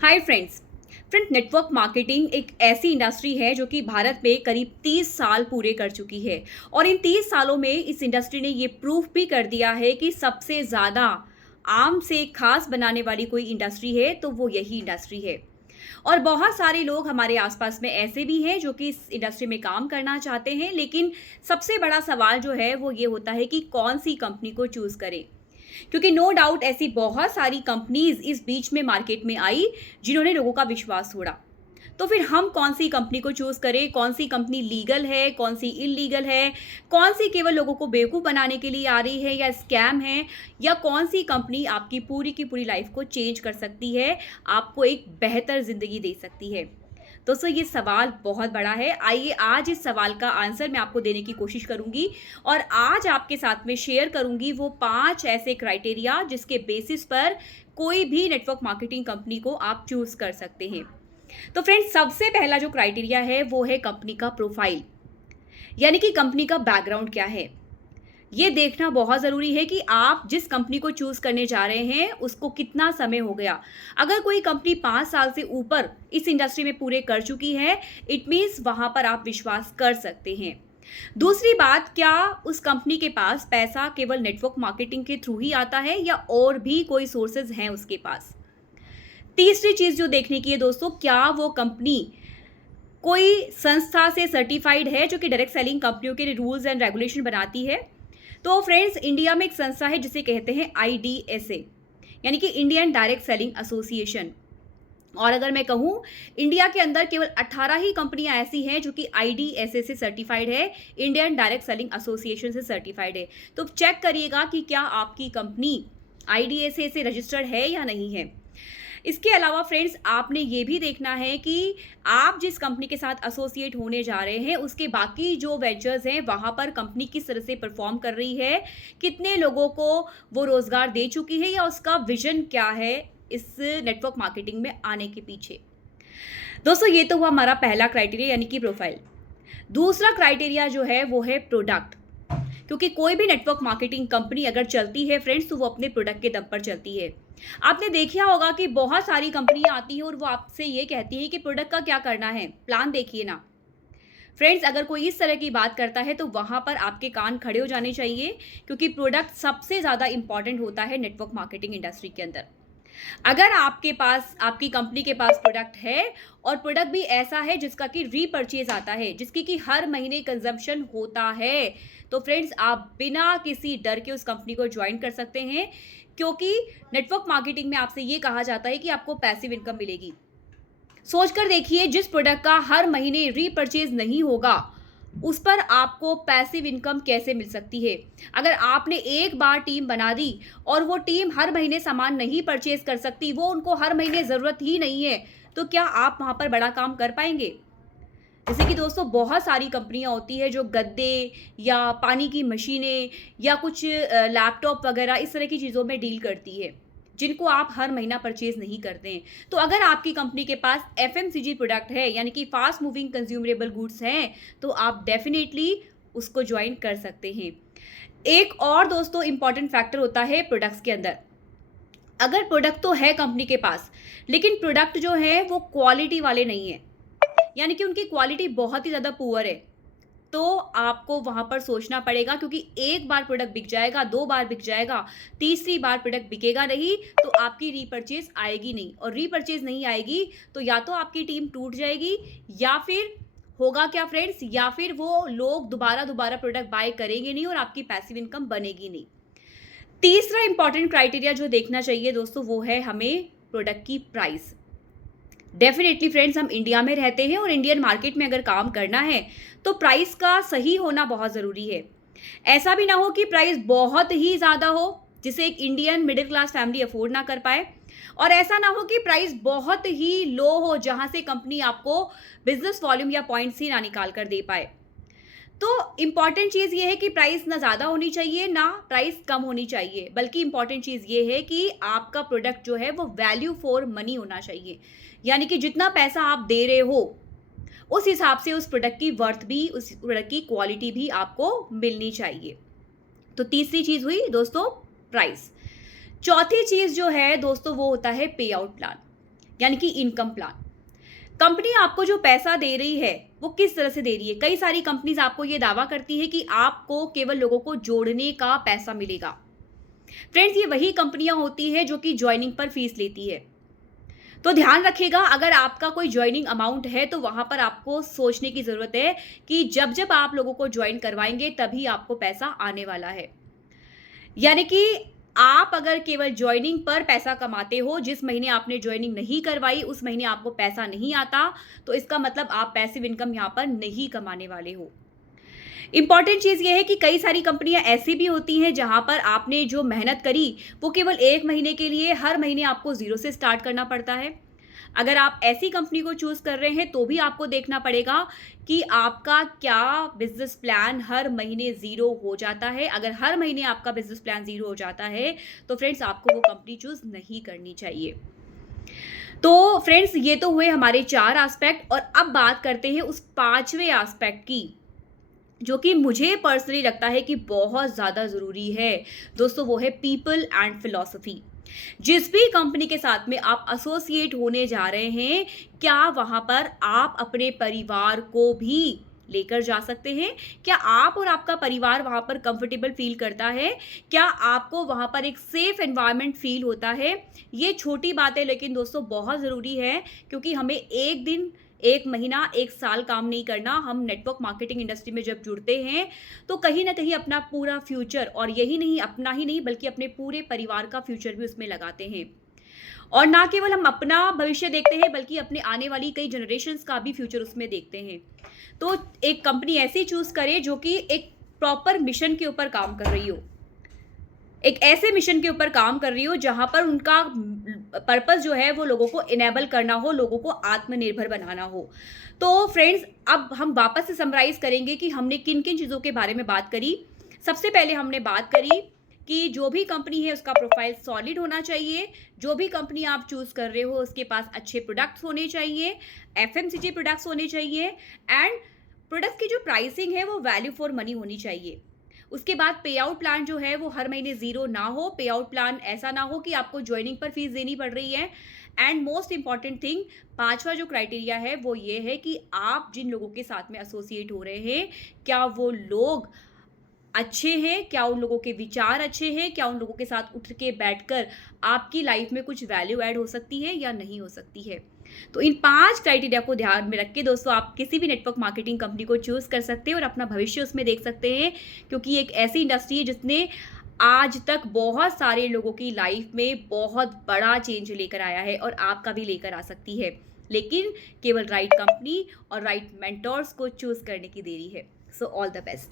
Hi friends. Network marketing एक ऐसी industry है जो कि भारत में करीब 30 साल पूरे कर चुकी है। और इन 30 सालों में इस इंडस्ट्री ने ये प्रूफ भी कर दिया है कि सबसे ज़्यादा आम से खास बनाने वाली कोई इंडस्ट्री है तो वो यही इंडस्ट्री है। और बहुत सारे लोग हमारे आसपास में ऐसे भी हैं जो कि इस इंडस्ट्री में काम करना चाहते हैं, लेकिन सबसे बड़ा सवाल जो है वो ये होता है कि कौन सी कंपनी को चूज़ करें। क्योंकि नो डाउट ऐसी बहुत सारी कंपनीज इस बीच में मार्केट में आई जिन्होंने लोगों का विश्वास तोड़ा। तो फिर हम कौन सी कंपनी को चूज करें, कौन सी कंपनी लीगल है, कौन सी इलीगल है, कौन सी केवल लोगों को बेवकूफ़ बनाने के लिए आ रही है या स्कैम है, या कौन सी कंपनी आपकी पूरी की पूरी लाइफ को चेंज कर सकती है, आपको एक बेहतर ज़िंदगी दे सकती है। दोस्तों ये सवाल बहुत बड़ा है। आइए आज इस सवाल का आंसर मैं आपको देने की कोशिश करूंगी और आज आपके साथ में शेयर करूंगी वो 5 ऐसे क्राइटेरिया जिसके बेसिस पर कोई भी नेटवर्क मार्केटिंग कंपनी को आप चूज कर सकते हैं। तो फ्रेंड्स, सबसे पहला जो क्राइटेरिया है वो है कंपनी का प्रोफाइल, यानी कि कंपनी का बैकग्राउंड क्या है। ये देखना बहुत ज़रूरी है कि आप जिस कंपनी को चूज़ करने जा रहे हैं उसको कितना समय हो गया। अगर कोई कंपनी 5 साल से ऊपर इस इंडस्ट्री में पूरे कर चुकी है, इट मीन्स वहाँ पर आप विश्वास कर सकते हैं। दूसरी बात, क्या उस कंपनी के पास पैसा केवल नेटवर्क मार्केटिंग के थ्रू ही आता है या और भी कोई सोर्सेज हैं उसके पास। तीसरी चीज़ जो देखने की है दोस्तों, क्या वो कंपनी कोई संस्था से सर्टिफाइड है जो कि डायरेक्ट सेलिंग कंपनियों के रूल्स एंड रेगुलेशन बनाती है। तो फ्रेंड्स, इंडिया में एक संस्था है जिसे कहते हैं IDSA, यानी कि इंडियन डायरेक्ट सेलिंग एसोसिएशन। और अगर मैं कहूँ, इंडिया के अंदर केवल 18 ही कंपनियां ऐसी हैं जो कि IDSA से सर्टिफाइड है, इंडियन डायरेक्ट सेलिंग एसोसिएशन से सर्टिफाइड है। तो चेक करिएगा कि क्या आपकी कंपनी IDSA से रजिस्टर्ड है या नहीं है। इसके अलावा फ्रेंड्स, आपने ये भी देखना है कि आप जिस कंपनी के साथ एसोसिएट होने जा रहे हैं उसके बाकी जो वेंचर्स हैं वहाँ पर कंपनी किस तरह से परफॉर्म कर रही है, कितने लोगों को वो रोजगार दे चुकी है, या उसका विजन क्या है इस नेटवर्क मार्केटिंग में आने के पीछे। दोस्तों ये तो हुआ हमारा पहला क्राइटेरिया, यानी कि प्रोफाइल। दूसरा क्राइटेरिया जो है वो है प्रोडक्ट। क्योंकि कोई भी नेटवर्क मार्केटिंग कंपनी अगर चलती है फ्रेंड्स तो वो अपने प्रोडक्ट के दम पर चलती है। आपने देखा होगा कि बहुत सारी कंपनियां आती हैं और वो आपसे ये कहती है कि प्रोडक्ट का क्या करना है, प्लान देखिए ना। फ्रेंड्स, अगर कोई इस तरह की बात करता है तो वहां पर आपके कान खड़े हो जाने चाहिए, क्योंकि प्रोडक्ट सबसे ज़्यादा इंपॉर्टेंट होता है नेटवर्क मार्केटिंग इंडस्ट्री के अंदर। अगर आपके पास, आपकी कंपनी के पास प्रोडक्ट है और प्रोडक्ट भी ऐसा है जिसका कि रीपरचेज आता है, जिसकी कि हर महीने कंजम्पशन होता है, तो फ्रेंड्स आप बिना किसी डर के उस कंपनी को ज्वाइन कर सकते हैं। क्योंकि नेटवर्क मार्केटिंग में आपसे ये कहा जाता है कि आपको पैसिव इनकम मिलेगी। सोचकर देखिए, जिस प्रोडक्ट का हर महीने रीपरचेज नहीं होगा उस पर आपको पैसिव इनकम कैसे मिल सकती है। अगर आपने एक बार टीम बना दी और वो टीम हर महीने सामान नहीं परचेज कर सकती, वो उनको हर महीने ज़रूरत ही नहीं है, तो क्या आप वहाँ पर बड़ा काम कर पाएंगे। जैसे कि दोस्तों, बहुत सारी कंपनियां होती है जो गद्दे या पानी की मशीनें या कुछ लैपटॉप वगैरह इस तरह की चीज़ों में डील करती है, जिनको आप हर महीना परचेज नहीं करते हैं। तो अगर आपकी कंपनी के पास FMCG प्रोडक्ट है, यानी कि फास्ट मूविंग कंज्यूमरेबल गुड्स हैं, तो आप डेफिनेटली उसको ज्वाइन कर सकते हैं। एक और दोस्तों इंपॉर्टेंट फैक्टर होता है प्रोडक्ट्स के अंदर। अगर प्रोडक्ट तो है कंपनी के पास, लेकिन प्रोडक्ट जो है वो क्वालिटी वाले नहीं है, यानी कि उनकी क्वालिटी बहुत ही ज़्यादा पुअर है, तो आपको वहाँ पर सोचना पड़ेगा। क्योंकि एक बार प्रोडक्ट बिक जाएगा, 2 बार बिक जाएगा, तीसरी बार प्रोडक्ट बिकेगा नहीं, तो आपकी रीपरचेज आएगी नहीं। और रीपरचेज नहीं आएगी तो या तो आपकी टीम टूट जाएगी, या फिर होगा क्या फ्रेंड्स, या फिर वो लोग दोबारा दोबारा प्रोडक्ट बाय करेंगे नहीं और आपकी पैसिव इनकम बनेगी नहीं। तीसरा इंपॉर्टेंट क्राइटेरिया जो देखना चाहिए दोस्तों वो है हमें प्रोडक्ट की प्राइस। डेफिनेटली फ्रेंड्स, हम इंडिया में रहते हैं और इंडियन मार्केट में अगर काम करना है तो प्राइस का सही होना बहुत ज़रूरी है। ऐसा भी ना हो कि प्राइस बहुत ही ज़्यादा हो जिसे एक Indian middle class family afford ना कर पाए, और ऐसा ना हो कि प्राइस बहुत ही लो हो जहां से कंपनी आपको बिजनेस वॉल्यूम या पॉइंट्स ही ना निकाल कर दे पाए। तो इंपॉर्टेंट चीज़ ये है कि प्राइस ना ज़्यादा होनी चाहिए ना प्राइस कम होनी चाहिए, बल्कि इंपॉर्टेंट चीज़ ये है कि आपका प्रोडक्ट जो है वो वैल्यू फॉर मनी होना चाहिए। यानी कि जितना पैसा आप दे रहे हो उस हिसाब से उस प्रोडक्ट की वर्थ भी, उस प्रोडक्ट की क्वालिटी भी आपको मिलनी चाहिए। तो तीसरी चीज़ हुई दोस्तों प्राइस। चौथी चीज़ जो है दोस्तों वो होता है पे आउट प्लान। यानी कि इनकम प्लान। कंपनी आपको जो पैसा दे रही है, वो किस तरह से दे रही है? कई सारी कंपनीज़ आपको ये दावा करती है कि आपको केवल लोगों को जोड़ने का पैसा मिलेगा। फ्रेंड्स, ये वही कंपनियाँ होती हैं जो कि जॉइनिंग पर फीस लेती है। तो ध्यान रखिएगा, अगर आपका कोई जॉइनिंग अमाउंट है तो वहाँ पर आपको सोचने की ज़रूरत है कि जब-जब आप लोगों को जॉइन करवाएँगे तभी आपको पैसा आने वाला है। यानी कि आप अगर केवल जॉइनिंग पर पैसा कमाते हो, जिस महीने आपने जॉइनिंग नहीं करवाई उस महीने आपको पैसा नहीं आता, तो इसका मतलब आप पैसिव इनकम यहाँ पर नहीं कमाने वाले हो। इम्पॉर्टेंट चीज़ ये है कि कई सारी कंपनियाँ ऐसी भी होती हैं जहाँ पर आपने जो मेहनत करी, वो केवल 1 महीने के लिए हर महीने आपको ज़ीरो से स्टार्ट करना पड़ता है। अगर आप ऐसी कंपनी को चूज़ कर रहे हैं तो भी आपको देखना पड़ेगा कि आपका क्या बिज़नेस प्लान हर महीने ज़ीरो हो जाता है। अगर हर महीने आपका बिज़नेस प्लान ज़ीरो हो जाता है, तो फ्रेंड्स आपको वो कंपनी चूज़ नहीं करनी चाहिए। तो फ्रेंड्स, ये तो हुए हमारे 4 एस्पेक्ट, और अब बात करते हैं उस 5वें एस्पेक्ट की, जो कि मुझे पर्सनली लगता है कि बहुत ज़्यादा ज़रूरी है। दोस्तों, वो है पीपल एंड फिलॉसफी। जिस भी कंपनी के साथ में आप एसोसिएट होने जा रहे हैं, क्या वहाँ पर आप अपने परिवार को भी लेकर जा सकते हैं? क्या आप और आपका परिवार वहाँ पर कंफर्टेबल फ़ील करता है? क्या आपको वहाँ पर एक सेफ एनवायरनमेंट फ़ील होता है? ये छोटी बात है, लेकिन दोस्तों बहुत ज़रूरी है, क्योंकि हमें 1 दिन, 1 महीना, 1 साल काम नहीं करना। हम नेटवर्क मार्केटिंग इंडस्ट्री में जब जुड़ते हैं, तो कहीं न कहीं अपना पूरा फ्यूचर, और यही नहीं, अपना ही नहीं बल्कि अपने पूरे परिवार का फ्यूचर भी उसमें लगाते हैं। और ना केवल हम अपना भविष्य देखते हैं, बल्कि अपने आने वाली कई जनरेशंस का भी फ्यूचर उसमें देखते हैं। तो एक कंपनी ऐसी चूज़ करें जो कि एक प्रॉपर मिशन के ऊपर काम कर रही हो। एक ऐसे मिशन के ऊपर काम कर रही हो जहाँ पर उनका पर्पस जो है वो लोगों को इनेबल करना हो, लोगों को आत्मनिर्भर बनाना हो। तो फ्रेंड्स, अब हम वापस से समराइज़ करेंगे कि हमने किन-किन चीज़ों के बारे में बात करी। सबसे पहले हमने बात करी कि जो भी कंपनी है उसका प्रोफाइल सॉलिड होना चाहिए। जो भी कंपनी आप चूज़ कर रहे हो उसके पास अच्छे प्रोडक्ट्स होने चाहिए, एफएमसीजी प्रोडक्ट्स होने चाहिए, एंड प्रोडक्ट्स की जो प्राइसिंग है वो वैल्यू फॉर मनी होनी चाहिए। उसके बाद पे आउट प्लान जो है वो हर महीने ज़ीरो ना हो। पे आउट प्लान ऐसा ना हो कि आपको जॉइनिंग पर फीस देनी पड़ रही है। एंड मोस्ट इंपॉर्टेंट थिंग, 5वां जो क्राइटेरिया है वो ये है कि आप जिन लोगों के साथ में एसोसिएट हो रहे हैं, क्या वो लोग अच्छे हैं? क्या उन लोगों के विचार अच्छे हैं? क्या उन लोगों के साथ उठ के बैठकर आपकी लाइफ में कुछ वैल्यू ऐड हो सकती है या नहीं हो सकती है? तो इन 5 क्राइटेरिया को ध्यान में रख के दोस्तों आप किसी भी नेटवर्क मार्केटिंग कंपनी को चूज़ कर सकते हैं और अपना भविष्य उसमें देख सकते हैं, क्योंकि एक ऐसी इंडस्ट्री है जिसने आज तक बहुत सारे लोगों की लाइफ में बहुत बड़ा चेंज लेकर आया है, और आपका भी लेकर आ सकती है। लेकिन केवल राइट कंपनी और राइट मेंटोर्स को चूज़ करने की देरी है। So all the best.